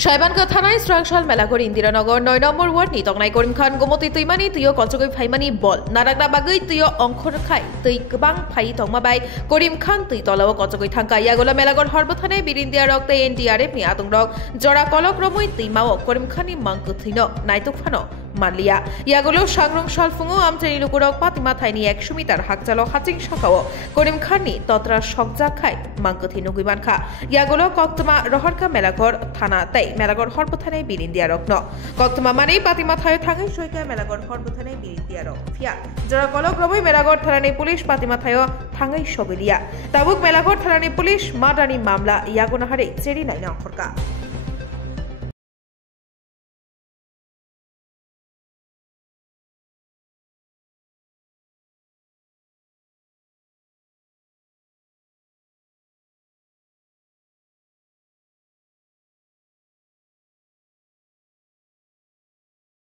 সাইবানগা থানায় স্রাংশাল মেলাঘর ইন্দিরানগর ৯ নম্বর ওয়ার্ড নিতংনাই করিম খান গোমতি তৈমানি তুইয় কচগৈ ফাইমানি বল নারাগনা বাগৈ তুইয় অংখর খাই তুই গোবাং ফাই তংমাবাই করিম খান তুই তলাও কচগৈ থাঙ্কা ইয়াগোলা মেলাঘর হরবথানে বিরিন্দিয়া রক তে এনডিআরএফ নি আতং রক জরা কলক রমই তুইমাও করিম খানি মাংক থৈন নাইতুক ফানো মানলিয়া ইয়াগুলো সাংরং সালফুঙো আমত্রেনি লুকুরক পাতিমা থাইনি 100 মিটার হাকচালো হাচিং সকাও করিম খাননি তত্রা সকজা খাই মাংকথি নগুইমান খা ইয়াগুলো কক্তমা রহরকা মেলাঘর থানা তাই মেলাঘর হরপথানে বিরিন্দিয়া রক ন কক্তমা মানেই পাতিমা থাই থাঙ্গাই সইকা মেলাঘর হরপথানে বিরিন্দিয়া রক ফিয়া জরা কলক রবই মেলাঘর থানানি পুলিশ পাতিমা থাইও থাঙ্গাই সবেলিয়া তাবুক মেলাঘর থানানি পুলিশ মাদানি মামলা ইয়াগুনা হারে চেরি নাইনা অখরকা